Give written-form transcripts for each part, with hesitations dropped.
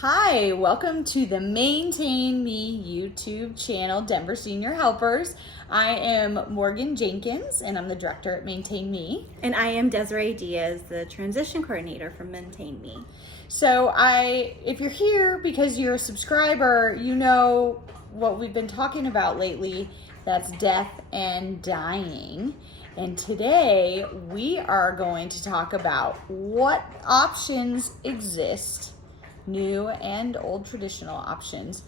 Hi, welcome to the Maintain Me YouTube channel, Denver Senior Helpers. I am Morgan Jenkins, and I'm the director at Maintain Me. And I am Desiree Diaz, the transition coordinator from Maintain Me. So if you're here because you're a subscriber, you know what we've been talking about lately. That's death and dying. And today we are going to talk about what options exist, new and old traditional options,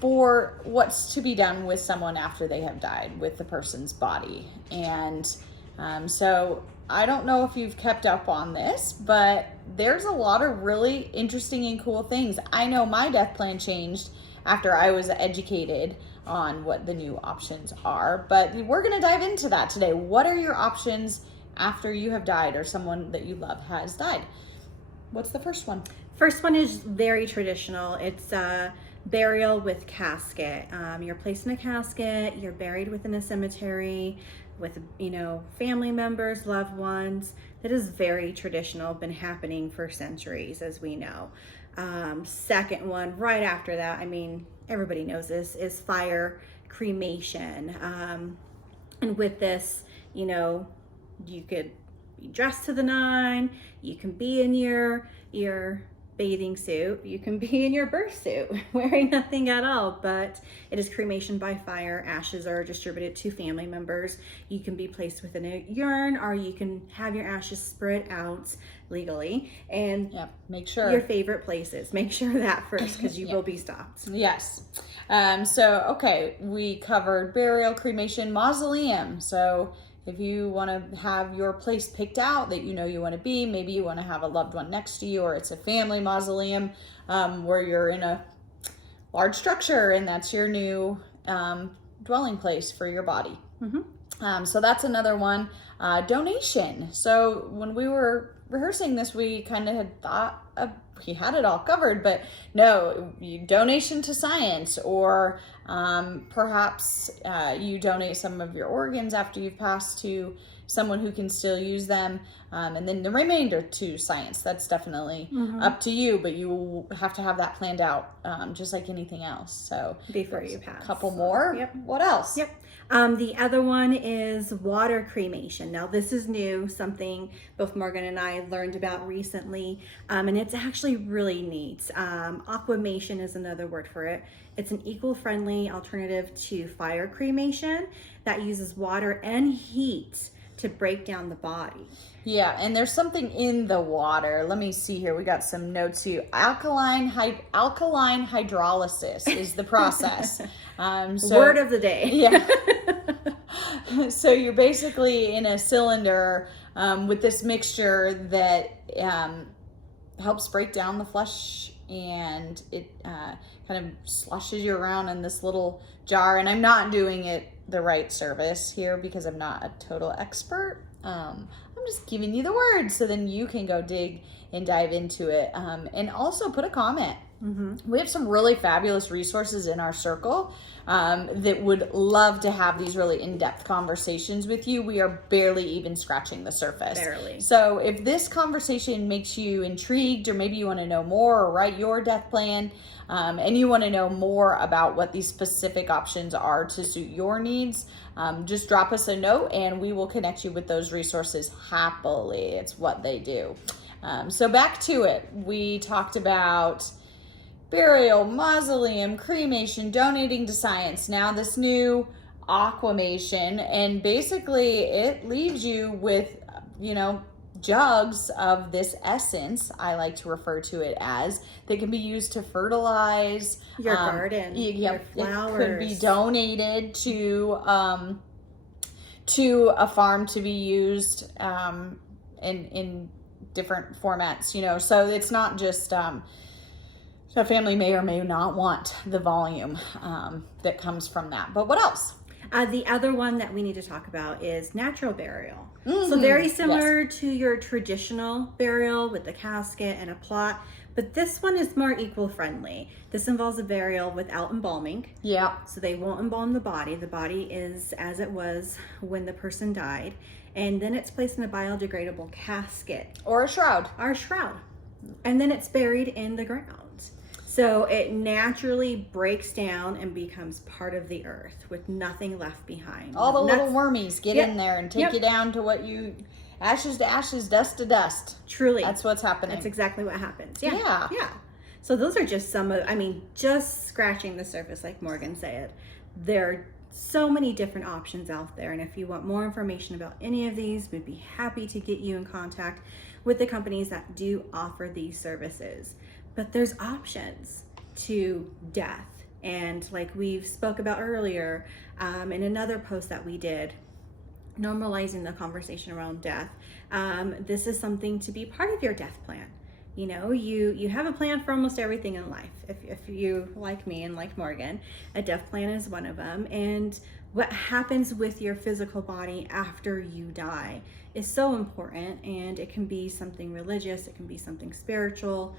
for what's to be done with someone after they have died with the person's body. And so I don't know if you've kept up on this, but there's a lot of really interesting and cool things. I know my death plan changed after I was educated on what the new options are, but we're going to dive into that today. What are your options after you have died or someone that you love has died? What's the first one? First one is very traditional. It's burial with casket. You're placed in a casket, you're buried within a cemetery with, family members, loved ones. That is very traditional, been happening for centuries, as we know. Second one, right after that, everybody knows this, is fire cremation. And with this, you could be dressed to the nine, you can be in your bathing suit, you can be in your birth suit wearing nothing at all, but it is cremation by fire. Ashes are distributed to family members. You can be placed within a urn, or you can have your ashes spread out legally, and make sure your favorite places. Make sure that first, because you will be stopped. Yes. Okay, we covered burial, cremation, mausoleum. So if you want to have your place picked out that you want to be, maybe you want to have a loved one next to you, or it's a family mausoleum where you're in a large structure and that's your new dwelling place for your body. Mm-hmm. So that's another one. Donation. So when we were rehearsing this, we kind of had thought we had it all covered, but no, donation to science, or perhaps you donate some of your organs after you've passed to someone who can still use them, and then the remainder to science. That's definitely up to you, but you will have to have that planned out, just like anything else. So before you pass. A couple more. Yep. What else? Yep. The other one is water cremation. Now this is new, something both Morgan and I learned about recently, and it's actually really neat. Aquamation is another word for it. It's an eco-friendly alternative to fire cremation that uses water and heat to break down the body. Yeah, and there's something in the water. Let me see here. We got some notes here. Alkaline hydrolysis is the process. Word of the day. Yeah. So you're basically in a cylinder with this mixture that helps break down the flesh, and it kind of sloshes you around in this little jar. And I'm not doing it the right service here because I'm not a total expert. I'm just giving you the words so then you can go dig and dive into it, and also put a comment. Mm-hmm. We have some really fabulous resources in our circle that would love to have these really in-depth conversations with you. We are barely even scratching the surface. Barely. So if this conversation makes you intrigued, or maybe you want to know more or write your death plan, and you want to know more about what these specific options are to suit your needs, just drop us a note and we will connect you with those resources happily. It's what they do. So back to it. We talked about burial, mausoleum, cremation, donating to science. Now this new aquamation, and basically it leaves you with, jugs of this essence, I like to refer to it as, that can be used to fertilize your garden, your flowers. It could be donated to a farm to be used in different formats, so it's not just a family may or may not want the volume that comes from that. But what else? The other one that we need to talk about is natural burial. Mm-hmm. So very similar to your traditional burial with the casket and a plot, but this one is more eco-friendly. This involves a burial without embalming. Yeah. So they won't embalm the body. The body is as it was when the person died. And then it's placed in a biodegradable casket. Or a shroud. And then it's buried in the ground. So it naturally breaks down and becomes part of the earth with nothing left behind. All the And little that's wormies get Yep. in there and take Yep. you down to what you, ashes to ashes, dust to dust. truly, That's what's happening. that's exactly what happens. Yeah. Yeah. Yeah. So those are just some of, I mean, just scratching the surface, like Morgan said. There are so many different options out there. And if you want more information about any of these, we'd be happy to get you in contact with the companies that do offer these services. But there's options to death. And like we've spoke about earlier in another post that we did, normalizing the conversation around death. This is something to be part of your death plan. You know, you have a plan for almost everything in life. If you, like me and like Morgan, a death plan is one of them. And what happens with your physical body after you die is so important. And it can be something religious, it can be something spiritual,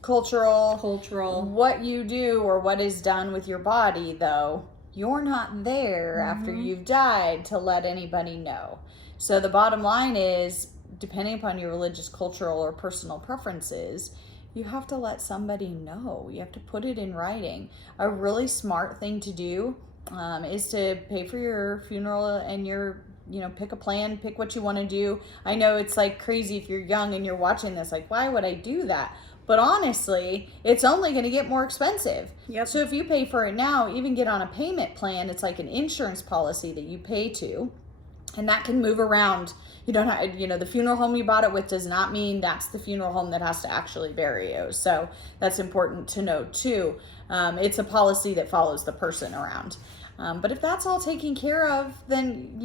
cultural. What you do or what is done with your body, though, you're not there after you've died to let anybody know. So the bottom line is, depending upon your religious, cultural, or personal preferences, you have to let somebody know. You have to put it in writing. A really smart thing to do is to pay for your funeral and pick a plan, pick what you want to do. I know it's like crazy if you're young and you're watching this, like, why would I do that? But honestly, it's only going to get more expensive. Yep. So if you pay for it now, even get on a payment plan, it's like an insurance policy that you pay to, and that can move around. You don't have, the funeral home you bought it with does not mean that's the funeral home that has to actually bury you. So that's important to note too. It's a policy that follows the person around. But if that's all taken care of, then,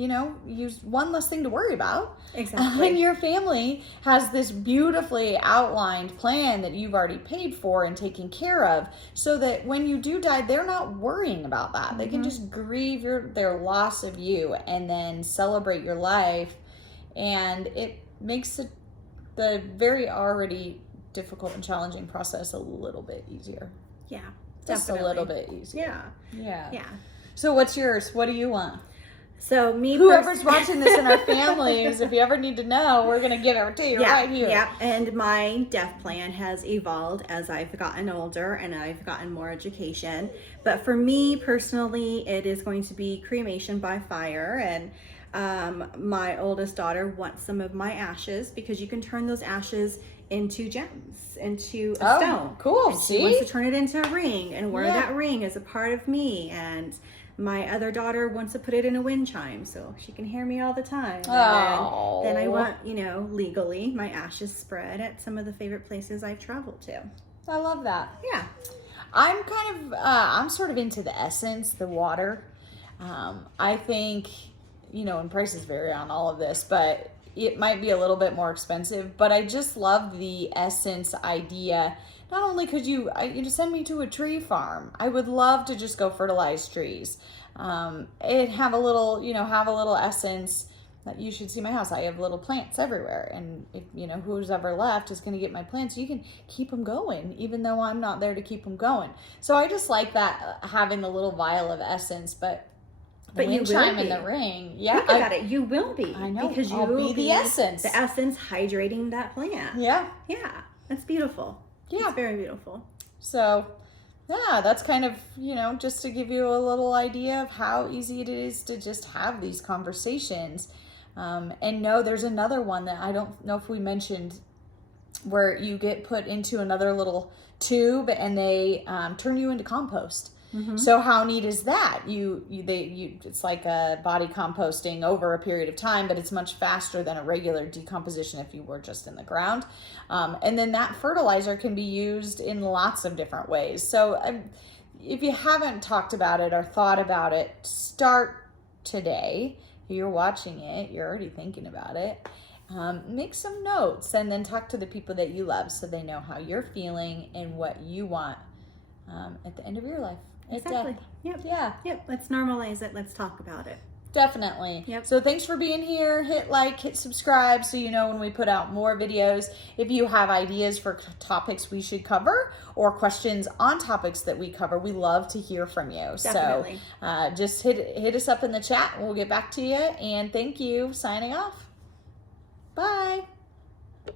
use one less thing to worry about. Exactly. And your family has this beautifully outlined plan that you've already paid for and taken care of, so that when you do die, they're not worrying about that. They can just grieve their loss of you and then celebrate your life. And it makes the very already difficult and challenging process a little bit easier. Yeah, Just definitely. a little bit easier. Yeah. So what's yours? What do you want? So Whoever's watching this in our families, if you ever need to know, we're going to give it to you right here. Yeah, and my death plan has evolved as I've gotten older and I've gotten more education. But for me personally, it is going to be cremation by fire. And my oldest daughter wants some of my ashes, because you can turn those ashes into gems, into a stone. Cool. And she wants to turn it into a ring and wear that ring as a part of me. And my other daughter wants to put it in a wind chime so she can hear me all the time. And then I want, legally, my ashes spread at some of the favorite places I've traveled to. I love that. Yeah. I'm sort of into the essence, the water. I think, and prices vary on all of this, but it might be a little bit more expensive, but I just love the essence idea. Not only could you send me to a tree farm. I would love to just go fertilize trees. It have a little essence. That you should see my house. I have little plants everywhere, and if who's ever left is going to get my plants. You can keep them going, even though I'm not there to keep them going. So I just like that, having the little vial of essence, but you will chime in be. the ring. Yeah, Think about it. You will be. I know. Because you I'll will be the essence. The essence hydrating that plant. Yeah. Yeah. That's beautiful. Yeah. It's very beautiful. So, yeah, that's kind of, just to give you a little idea of how easy it is to just have these conversations. And no, there's another one that I don't know if we mentioned, where you get put into another little tube and they turn you into compost. Mm-hmm. So how neat is that? It's like a body composting over a period of time, but it's much faster than a regular decomposition if you were just in the ground. And then that fertilizer can be used in lots of different ways. So if you haven't talked about it or thought about it, start today. If you're watching it, you're already thinking about it. Make some notes and then talk to the people that you love so they know how you're feeling and what you want at the end of your life. Exactly. Yep. Yeah. Yep. Let's normalize it. Let's talk about it. Definitely. Yep. So thanks for being here. Hit like, hit subscribe so you know when we put out more videos. If you have ideas for topics we should cover or questions on topics that we cover, we love to hear from you. Definitely. So just hit us up in the chat and we'll get back to you. And thank you. Signing off. Bye.